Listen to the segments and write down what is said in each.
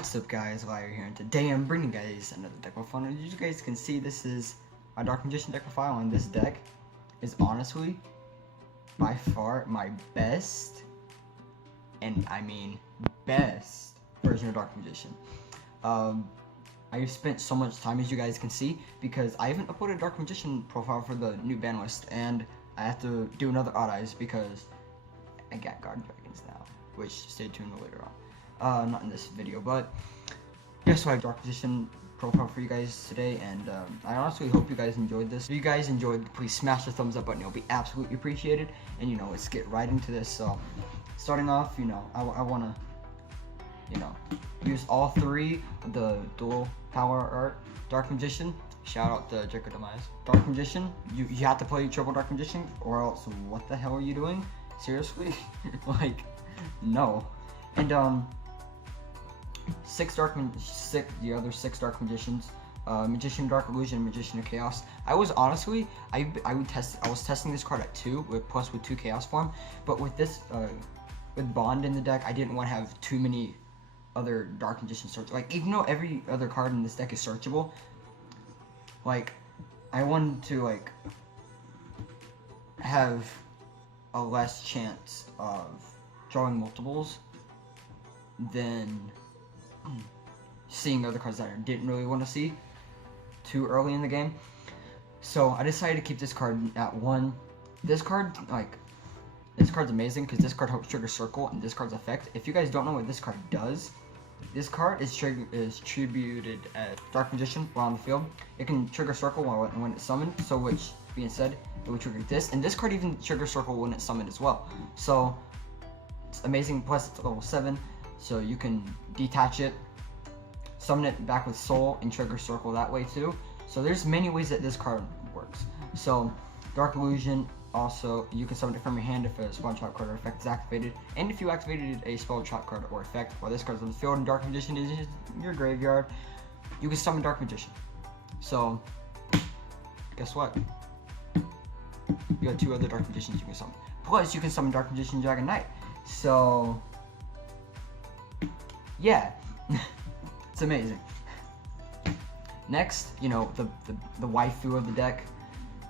What's up guys, Lirey here, and today I'm bringing you guys another deck of fun. As you guys can see, this is my Dark Magician deck profile, and this deck is honestly by far my best, and I mean best, version of Dark Magician. I've spent so much time, as you guys can see, because I haven't uploaded Dark Magician profile for the new ban list, and I have to do another Odd Eyes because I got Guard Dragons now, which stay tuned later on. Not in this video, but yes, so I have Dark Magician profile for you guys today, and I honestly hope you guys enjoyed this. If you guys enjoyed, please smash the thumbs up button, it'll be absolutely appreciated. And you know, let's get right into this. So starting off, you know, I want to, you know, use all three of the dual power art. Dark Magician, shout out to Demise. Dark Magician, you have to play triple Dark Magician, or else what the hell are you doing? Seriously? Like, no. And the other six Dark Magicians, Magician, Dark Illusion, Magician of Chaos. I was honestly, I was testing this card at 2 with 2 Chaos form, but with this, with Bond in the deck, I didn't want to have too many other Dark Magician search. Like, even though every other card in this deck is searchable, like, I wanted to like have a less chance of drawing multiples than seeing other cards that I didn't really want to see too early in the game. So I decided to keep this card at 1. This card's amazing because this card helps trigger Circle and this card's effect. If you guys don't know what this card does, this card is tributed at Dark Magician while on the field. It can trigger Circle when it's summoned, so which being said, it would trigger this, and this card even triggers Circle when it's summoned as well. So it's amazing, plus it's level 7. So you can detach it, summon it back with Soul, and trigger Circle that way too. So there's many ways that this card works. So Dark Illusion, also you can summon it from your hand if a spell trap card or effect is activated, and if you activated a spell trap card or effect while this card's on the field and Dark Magician is in your graveyard, you can summon Dark Magician. So guess what? You got 2 other Dark Magicians you can summon. Plus you can summon Dark Magician Dragon Knight. So yeah, it's amazing. Next, you know, the waifu of the deck,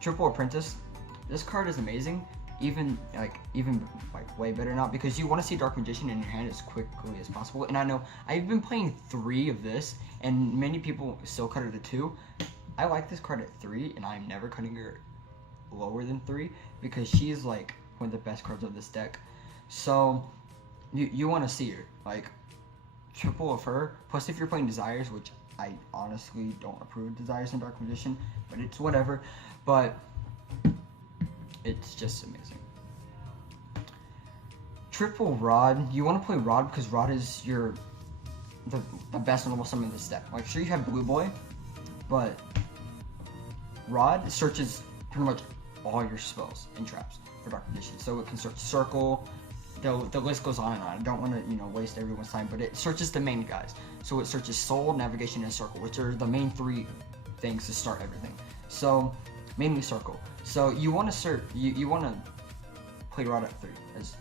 Triple Apprentice. This card is amazing, even way better now, because you want to see Dark Magician in your hand as quickly as possible. And I know I've been playing 3 of this, and many people still cut it at 2. I like this card at 3, and I'm never cutting her lower than 3 because she's like one of the best cards of this deck. So you want to see her like triple of her. Plus, if you're playing Desires, which I honestly don't approve of Desires in Dark Magician, but it's whatever. But it's just amazing. Triple Rod. You want to play Rod because Rod is the best normal summon in this deck. Like, sure, you have Blue Boy, but Rod searches pretty much all your spells and traps for Dark Magician. So it can search Circle. The list goes on and on. I don't want to, you know, waste everyone's time, but it searches the main guys. So it searches Soul, Navigation, and Circle, which are the main 3 things to start everything. So mainly Circle. So you want to search. You want to play Rod at 3 as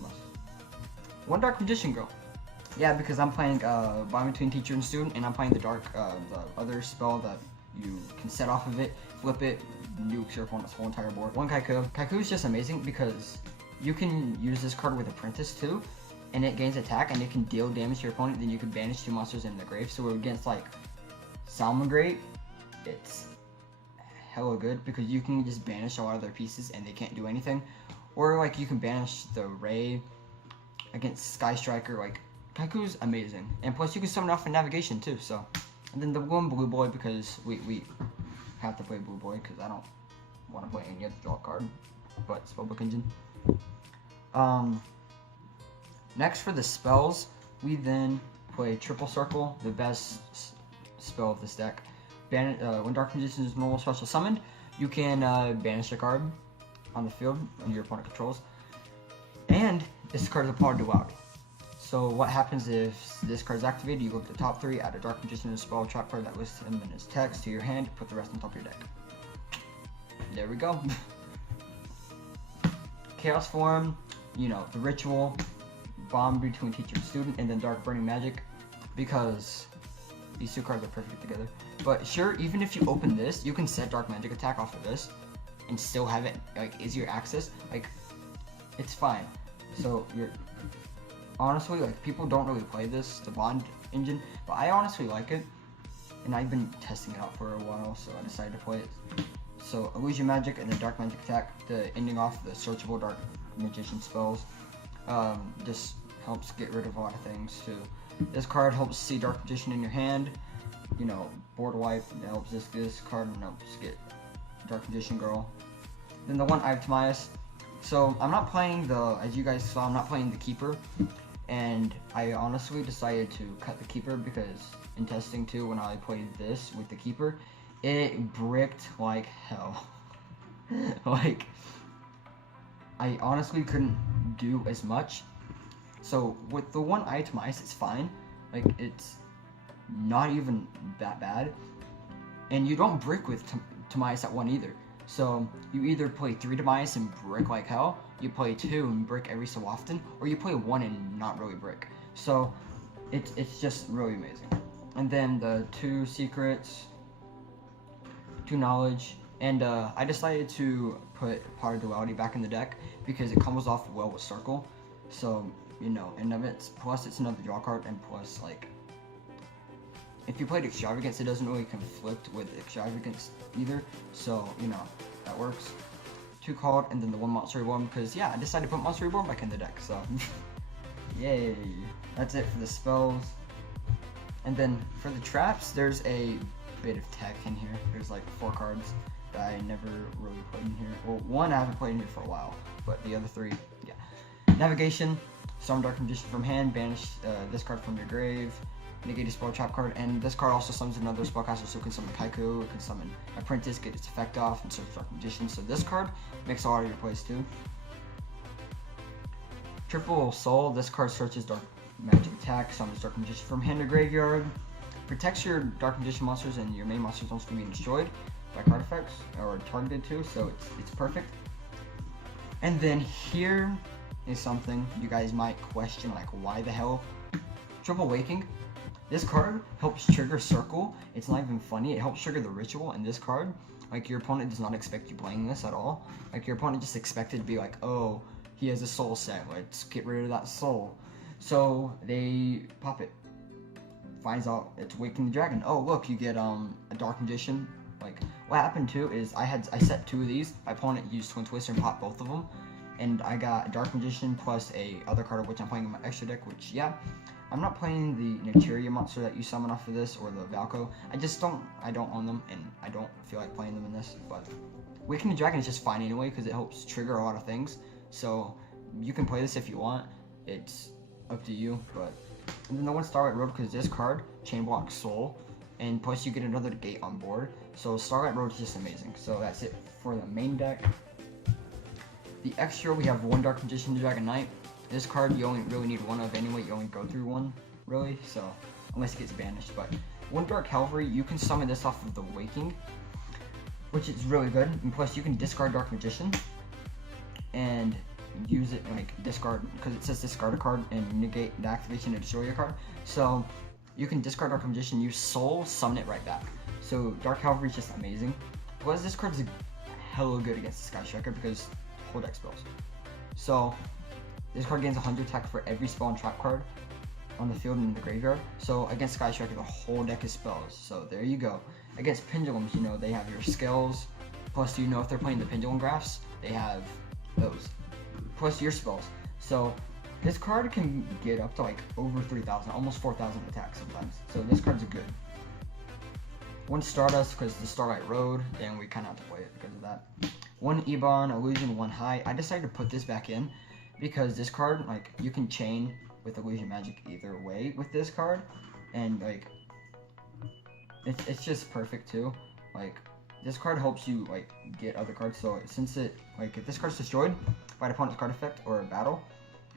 must. 1 Dark Magician girl. Yeah, because I'm playing Bond Between Teacher and Student, and I'm playing the other spell that you can set off of it, flip it, nuke your opponent's whole entire board. 1 Kaiku. Kaiku is just amazing because you can use this card with Apprentice too, and it gains attack, and it can deal damage to your opponent. Then you can banish 2 monsters in the grave. So against like Salmongrave, it's hella good because you can just banish a lot of their pieces and they can't do anything. Or like you can banish the Ray against Sky Striker. Like, Kaiku's amazing, and plus you can summon off in Navigation too. So, and then the one Blue Boy because we have to play Blue Boy because I don't want to play any other draw card but Spellbook Engine. Next for the spells, we then play Triple Circle, the best spell of this deck. When Dark Magician is normal special summoned, you can banish a card on the field when your opponent controls. And this card is a power duality. So what happens if this card is activated? You go to the top 3, add a Dark Magician and a spell trap card that lists him in his text to your hand, put the rest on top of your deck. There we go. Chaos form, you know, the ritual, Bond between teacher and student, and then Dark Burning Magic, because these two cards are perfect together. But sure, even if you open this, you can set Dark Magic attack off of this, and still have it like easier access. Like, it's fine. So you're honestly, like, people don't really play this, the Bond engine, but I honestly like it, and I've been testing it out for a while, so I decided to play it. So Illusion Magic and then Dark Magic attack, the ending off the searchable Dark Magician spells. This helps get rid of a lot of things too. This card helps see Dark Magician in your hand. You know, board wipe, it helps this card and helps get Dark Magician Girl. Then the one Demise. So I'm not playing the, as you guys saw, I'm not playing the Keeper. And I honestly decided to cut the Keeper because in testing too, when I played this with the Keeper, it bricked like hell. Like, I honestly couldn't do as much. So with the one Demise, it's fine. Like, it's not even that bad. And you don't brick with Demise at 1 either. So you either play 3 Demise and brick like hell, you play 2 and brick every so often, or you play 1 and not really brick. So it's just really amazing. And then the 2 secrets, 2 knowledge, and I decided to put Part of Duality back in the deck because it comes off well with Circle. So, you know, and it's plus it's another draw card, and plus, like, if you played Extravagance, it doesn't really conflict with Extravagance either, so, you know, that works. 2 called, and then the 1 Monster Reborn, because, yeah, I decided to put Monster Reborn back in the deck, so, yay. That's it for the spells. And then, for the traps, there's a bit of tech in here. There's, like, 4 cards that I never really played in here. Well, 1 I haven't played in here for a while, but the other 3, yeah. Navigation, Summon Dark Magician from hand, banish this card from your grave, negate a spell trap card, and this card also summons another spellcaster, so it can summon Kaiku, it can summon Apprentice, get its effect off, and search Dark Magician. So this card makes a lot of your plays too. Triple Soul, this card searches Dark Magic attack, summons Dark Magician from hand to graveyard, protects your Dark Magician monsters and your main monsters also from being destroyed by card effects, or targeted too, so it's perfect. And then here is something you guys might question, like, why the hell? Triple Waking. This card helps trigger Circle. It's not even funny. It helps trigger the Ritual, and this card, like, your opponent does not expect you playing this at all. Like, your opponent just expected to be like, oh, he has a soul set, let's get rid of that soul. So they pop it. Finds out it's Waking the Dragon. Oh, look, you get a Dark Magician. Like, what happened too is I set 2 of these. My opponent used Twin Twister and popped both of them, and I got a Dark Magician plus a other card of which I'm playing in my extra deck, which, yeah, I'm not playing the Nocturia monster that you summon off of this, or the Valko. I don't own them, and I don't feel like playing them in this, but Waking the Dragon is just fine anyway, because it helps trigger a lot of things, so you can play this if you want. It's up to you, but... And then the 1 Starlight Road, because this card chain blocks Soul, and plus you get another gate on board, so Starlight Road is just amazing. So that's it for the main deck. The extra, we have 1 Dark Magician, the Dragon Knight. This card you only really need 1 of anyway, you only go through 1, really, so, unless it gets banished, but 1 Dark Cavalry, you can summon this off of the Waking, which is really good, and plus you can discard Dark Magician, and use it, like, discard, because it says discard a card, and negate the activation to destroy your card, so you can discard Dark Magician, use Soul, summon it right back. So Dark Cavalry is just amazing, plus this card is hella good against the Sky Striker, because whole deck spells. So this card gains 100 attack for every spell and trap card on the field and in the graveyard. So against Sky Striker, the whole deck is spells. So there you go. Against Pendulums, you know, they have your skills. Plus, you know, if they're playing the Pendulum Graphs, they have those. Plus your spells. So this card can get up to like over 3,000, almost 4,000 attacks sometimes. So this card's good. 1 Stardust because the Starlight Road, and we kind of have to play it because of that. 1 Ebon, Illusion, 1 High. I decided to put this back in because this card, like, you can chain with Illusion Magic either way with this card, and like, it's just perfect too. Like, this card helps you like get other cards. So since it, like, if this card's destroyed by an opponent's card effect or a battle,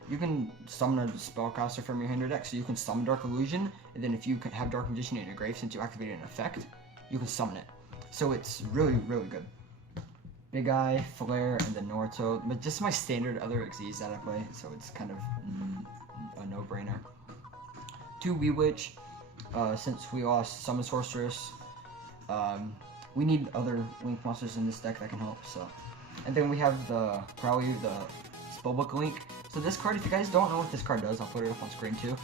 you can summon a spellcaster from your hand or deck. So you can summon Dark Illusion, and then if you can have Dark Magician in your grave, since you activated an effect, you can summon it. So it's really, really good. Big Eye, Flare, and then Naruto, but just my standard other Xyz that I play, so it's kind of no-brainer. 2 Wee Witch, since we lost Summon Sorceress. We need other Link monsters in this deck that can help, so. And then we have probably the Spellbook Link. So this card, if you guys don't know what this card does, I'll put it up on screen too.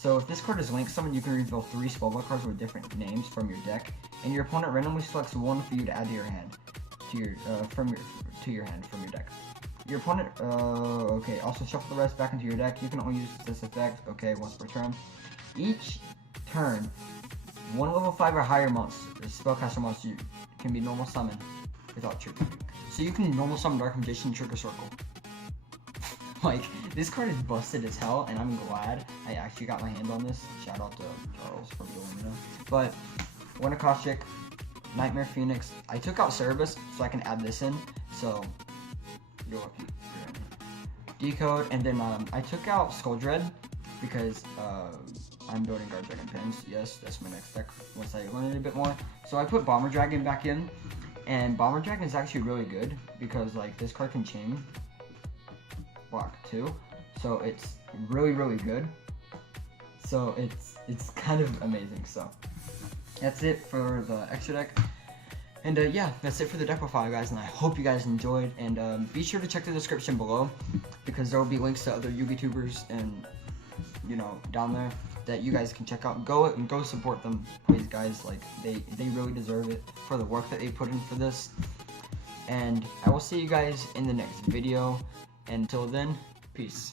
So if this card is Link Summon, you can reveal 3 Spellbook cards with different names from your deck, and your opponent randomly selects one for you to add to your hand, from your deck. Your opponent, okay, also shuffle the rest back into your deck. You can only use this effect, okay, once per turn. Each turn, 1 level 5 or higher spellcaster monster can be normal summoned without triggering. So you can normal summon Dark Magician, trigger Circle. Like, this card is busted as hell, and I'm glad I actually got my hand on this. Shout out to Charles from Duel Amino. But, one Akashic, Nightmare Phoenix. I took out Cerebus, so I can add this in. So, you're lucky. Decode, and then I took out Skull Dread because I'm building Guard Dragon Pins. Yes, that's my next deck once I learn it a bit more. So I put Bomber Dragon back in, and Bomber Dragon is actually really good because like this card can chain block too, so it's really good. So it's kind of amazing. So that's it for the extra deck. And yeah, that's it for the deck profile, guys, and I hope you guys enjoyed. And be sure to check the description below because there will be links to other Yu-Gi tubers and down there that you guys can check out. Go support them, please, guys. Like they really deserve it for the work that they put in for this. And I will see you guys in the next video. Until then, peace.